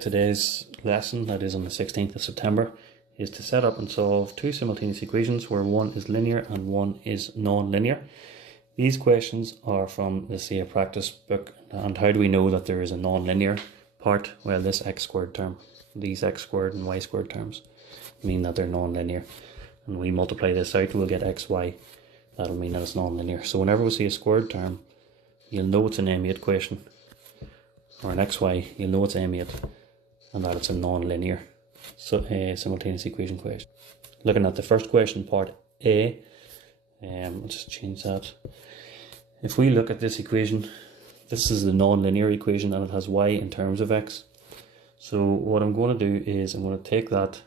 Today's lesson, that is on the 16th of September, is to set up and solve two simultaneous equations where one is linear and one is non-linear. These questions are from the CA practice book. And how do we know that there is a non-linear part? Well, this x squared term, these x squared and y squared terms mean that they're non-linear. And we multiply this out, we'll get xy. That'll mean that it's non-linear. So whenever we see a squared term, you'll know it's an M8 question. Or an xy, you'll know it's M8. And that it's a non-linear simultaneous equation question. Looking at the first question, part A, let's just change that. If we look at this equation, this is the non-linear equation and it has y in terms of x. So what I'm going to do is I'm going to take that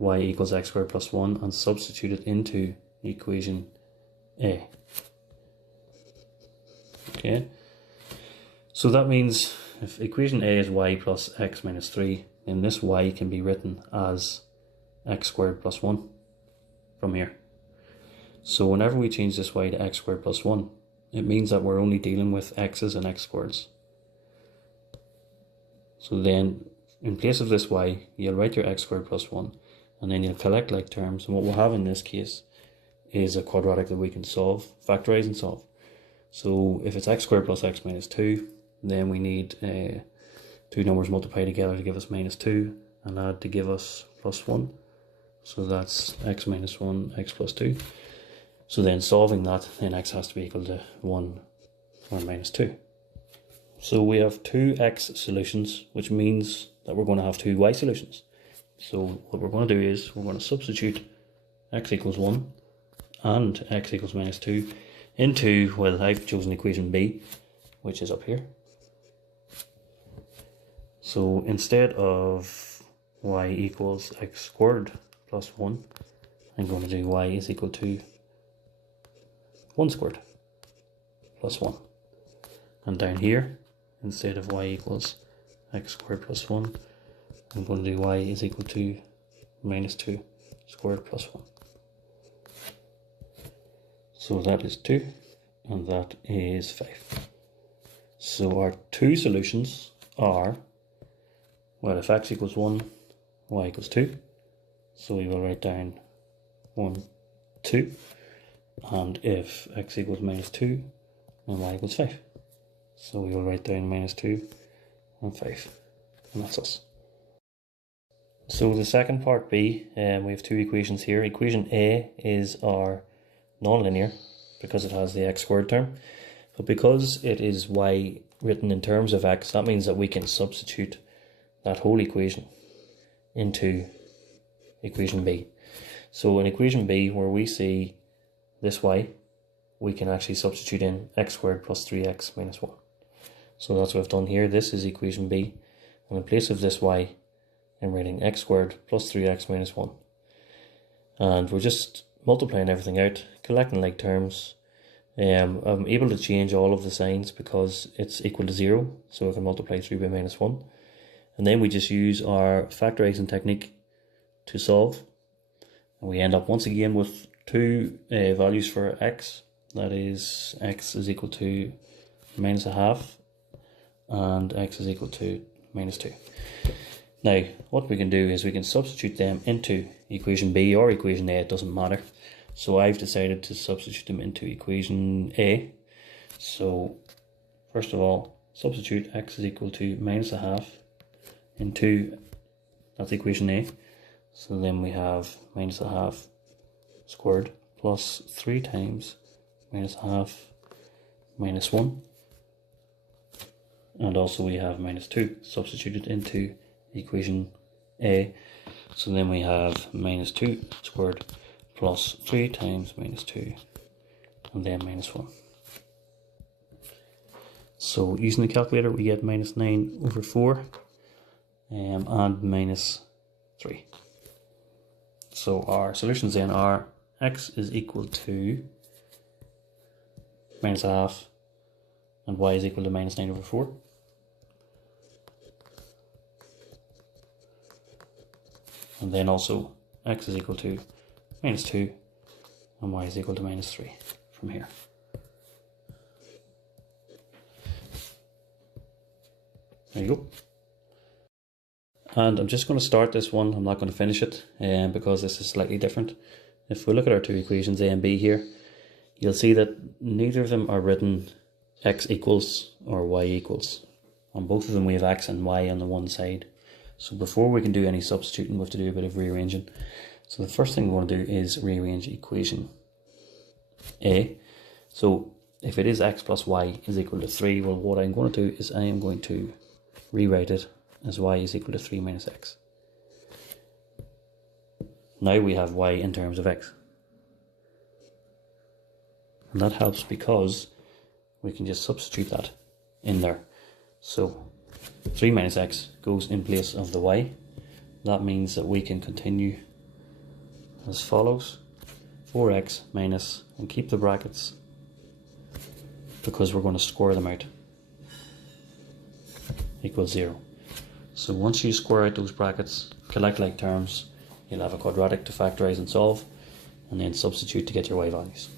y equals x squared plus 1 and substitute it into equation A. Okay, so that means if equation A is y plus x minus 3, then this y can be written as x squared plus 1 from here. So whenever we change this y to x squared plus 1, it means that we're only dealing with x's and x squareds. So then in place of this y, you'll write your x squared plus 1, and then you'll collect like terms, and what we'll have in this case is a quadratic that we can solve, factorize and solve. So if it's x squared plus x minus 2, then we need two numbers multiplied together to give us minus 2 and add to give us plus 1. So that's x minus 1, x plus 2. So then solving that, then x has to be equal to 1 or minus 2. So we have two x solutions, which means that we're going to have two y solutions. So what we're going to do is we're going to substitute x equals 1 and x equals minus 2 into, well, I've chosen equation B, which is up here. So instead of y equals x squared plus 1, I'm going to do y is equal to 1 squared plus 1. And down here, instead of y equals x squared plus 1, I'm going to do y is equal to minus 2 squared plus 1. So that is 2 and that is 5. So our two solutions are, well, if x equals 1, y equals 2. So we will write down 1, 2. And if x equals minus 2, then y equals 5. So we will write down minus 2 and 5. And that's us. So the second part B, we have two equations here. Equation A is our non-linear because it has the x squared term. But because it is y written in terms of x, that means that we can substitute that whole equation into equation B. So in equation B, where we see this y, we can actually substitute in x squared plus 3x minus 1. So that's what I've done here. This is equation B, and in place of this y, I'm writing x squared plus 3x minus 1. And we're just multiplying everything out, collecting like terms. I'm able to change all of the signs because it's equal to 0, so I can multiply 3 by minus 1. And then we just use our factorizing technique to solve. And we end up once again with two values for x. That is, x is equal to minus a half and x is equal to minus 2. Now, what we can do is we can substitute them into equation B or equation A, it doesn't matter. So I've decided to substitute them into equation A. So first of all, substitute x is equal to minus a half into, that's equation A. So then we have minus a half squared plus 3 times minus a half minus 1. And also we have minus 2 substituted into equation A. So then we have minus 2 squared plus 3 times minus 2 and then minus 1. So using the calculator we get minus 9 over 4 and minus 3. So our solutions then are x is equal to minus a half and y is equal to minus 9 over 4. And then also x is equal to minus 2 and y is equal to minus 3 from here. There you go. And I'm just going to start this one. I'm not going to finish it because this is slightly different. If we look at our two equations A and B here, you'll see that neither of them are written x equals or y equals. On both of them we have x and y on the one side. So before we can do any substituting, we have to do a bit of rearranging. So the first thing we want to do is rearrange equation A. So if it is x plus y is equal to 3, well, what I'm going to do is I am going to rewrite it as y is equal to 3 minus x. Now we have y in terms of x. And that helps because we can just substitute that in there. So 3 minus x goes in place of the y. That means that we can continue as follows. 4x minus, and keep the brackets because we're going to square them out, equals 0. So once you square out those brackets, collect like terms, you'll have a quadratic to factorise and solve, and then substitute to get your y values.